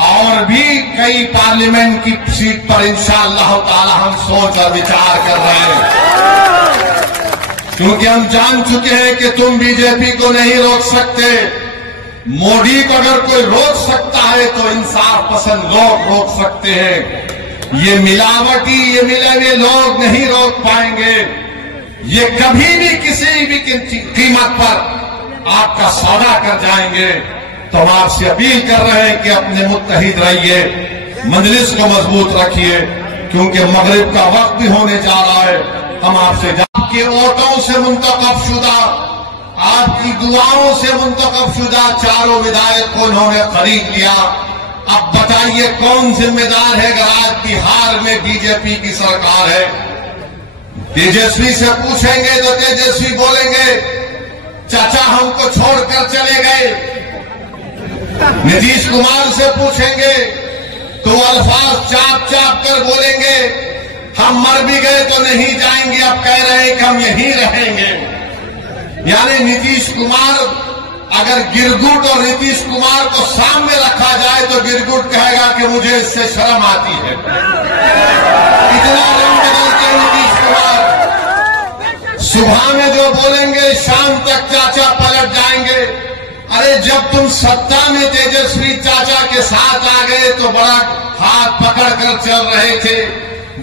और भी कई पार्लियामेंट की सीट पर इंशाअल्लाह ताला हम सोच और विचार कर रहे हैं, क्योंकि हम जान चुके हैं कि तुम बीजेपी को नहीं रोक सकते। मोदी को अगर कोई रोक सकता है तो इंसाफ पसंद लोग रोक सकते हैं। ये मिलावटी, ये मिले हुए लोग नहीं रोक पाएंगे। ये कभी भी किसी भी कीमत पर आपका सौदा कर जाएंगे। तो हम आपसे अपील कर रहे हैं कि अपने मुत्तहिद रहिए, मजलिस को मजबूत रखिए, क्योंकि मगरिब का वक्त भी होने जा रहा है। हम आपसे आपके वोटों से मुंतखब शुदा, आपकी दुआओं से मुंतखब शुदा चारों विधायक को उन्होंने खरीद लिया। अब बताइए कौन जिम्मेदार है अगर आज बिहार में बीजेपी की सरकार है? तेजस्वी से पूछेंगे तो तेजस्वी बोलेंगे चाचा हमको छोड़कर चले गए। नीतीश कुमार से पूछेंगे तो अल्फाज चाप चाप कर बोलेंगे हम मर भी गए तो नहीं जाएंगे, अब कह रहे हैं कि हम यहीं रहेंगे। यानी नीतीश कुमार, अगर गिरगुट और नीतीश कुमार को सामने रखा जाए तो गिरगुट कहेगा कि मुझे इससे शर्म आती है। इतना रंग बदलते हैं नीतीश कुमार, सुबह में जो बोलेंगे शाम तक चाचा पलट जाएंगे। अरे जब तुम सत्ता में तेजस्वी चाचा के साथ आ गए तो बड़ा हाथ पकड़ कर चल रहे थे,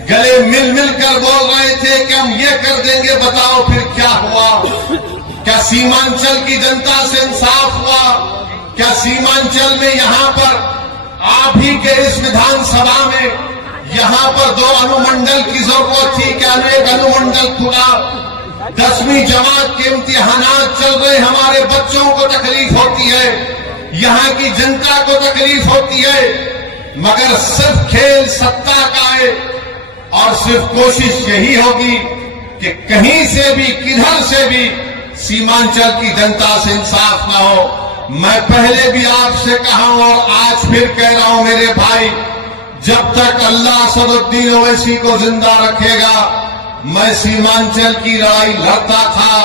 गले मिल मिल कर बोल रहे थे कि हम ये कर देंगे, बताओ फिर क्या हुआ? क्या सीमांचल की जनता से इंसाफ हुआ? क्या सीमांचल में यहाँ पर आप ही के इस विधानसभा में यहाँ पर 2 अनुमंडल की जरूरत थी? क्या एक अनुमंडल खुला? 10वीं जमात के इम्तिहानात चल रहे, हमारे बच्चों को तकलीफ होती है, यहाँ की जनता को तकलीफ होती है, मगर सिर्फ खेल सत्ता का है और सिर्फ कोशिश यही होगी कि कहीं से भी किधर से भी सीमांचल की जनता से इंसाफ ना हो। मैं पहले भी आपसे कहा हूं और आज फिर कह रहा हूं मेरे भाई, जब तक अल्लाह असदुद्दीन ओवैसी को जिंदा रखेगा मैं सीमांचल की लड़ाई लड़ता था,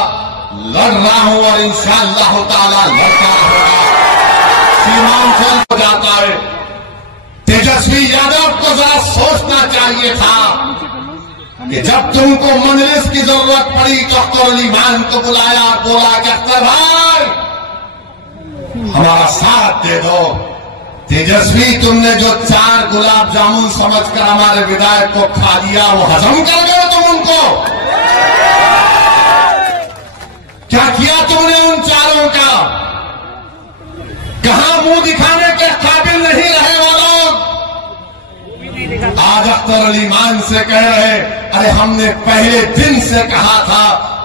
लड़ रहा हूं और इंशाअल्लाह ताला लड़ता रहूंगा। सीमांचल हो जाता है। तेजस्वी यादव को जरा सोचना चाहिए था कि जब तुमको मजलिस की जरूरत पड़ी तो अख्तर अली मान को बुलाया और बोला कि अख्तर भाई हमारा साथ दे दो। तेजस्वी तुमने जो 4 गुलाब जामुन समझकर हमारे विधायक को खा लिया वो हजम कर गए तुम उनको? क्या किया तुमने उन 4 का? कहां मुंह दिखाने के काबिल नहीं रहे वो लोग? आज अख्तर अली मान से कह रहे अरे हमने पहले दिन से कहा था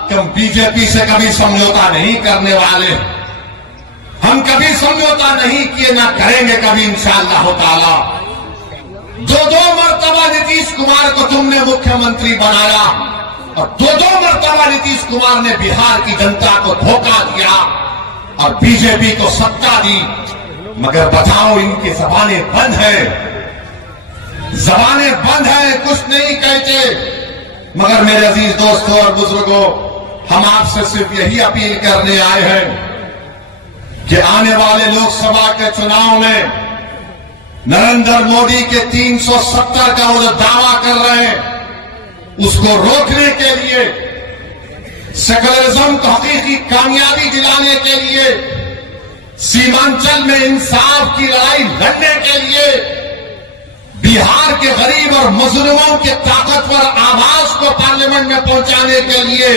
कि हम बीजेपी से कभी समझौता नहीं करने वाले, हम कभी समझौता नहीं किए, ना करेंगे कभी इंशाअल्लाह ताला। 2 मरतबा नीतीश कुमार को तुमने मुख्यमंत्री बनाया और 2 मरतबा नीतीश कुमार ने बिहार की जनता को धोखा दिया और बीजेपी को सत्ता दी। मगर बताओ इनकी जबानें बंद है, जबानें बंद है, कुछ नहीं कहते। मगर मेरे अजीज दोस्तों और बुजुर्गों, हम आपसे सिर्फ यही अपील करने आए हैं कि आने वाले लोकसभा के चुनाव में नरेंद्र मोदी के 370 का वो जो दावा कर रहे हैं उसको रोकने के लिए, सेकुलरिज्म को हकीकी कामयाबी दिलाने के लिए, सीमांचल में इंसाफ की लड़ाई लड़ने के लिए, बिहार के गरीब और मजलूमों के ताकतवर आवाज को पार्लियामेंट में पहुंचाने के लिए,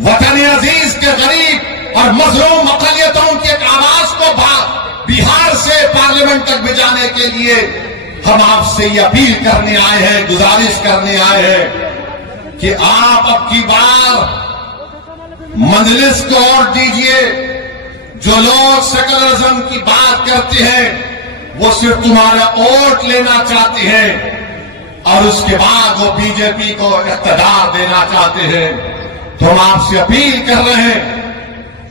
वतन अजीज के गरीब और मजलूम अक़लियतों की आवाज को बिहार से पार्लियामेंट तक भिजाने के लिए हम आपसे ये अपील करने आए हैं, गुजारिश करने आए हैं कि आप अब की बार मजलिस को और दीजिए। जो लोग सेकुलरिज्म की बात करते हैं वो सिर्फ तुम्हारा वोट लेना चाहते हैं और उसके बाद वो बीजेपी को इक़्तिदार देना चाहते हैं। तो हम आपसे अपील कर रहे हैं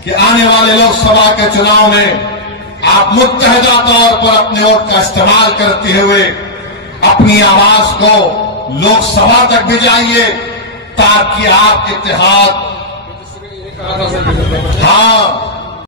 कि आने वाले लोकसभा के चुनाव में आप मुत्तहिदा तौर पर अपने वोट का इस्तेमाल करते हुए अपनी आवाज को लोकसभा तक भिजाइए ताकि आप इत्तेहाद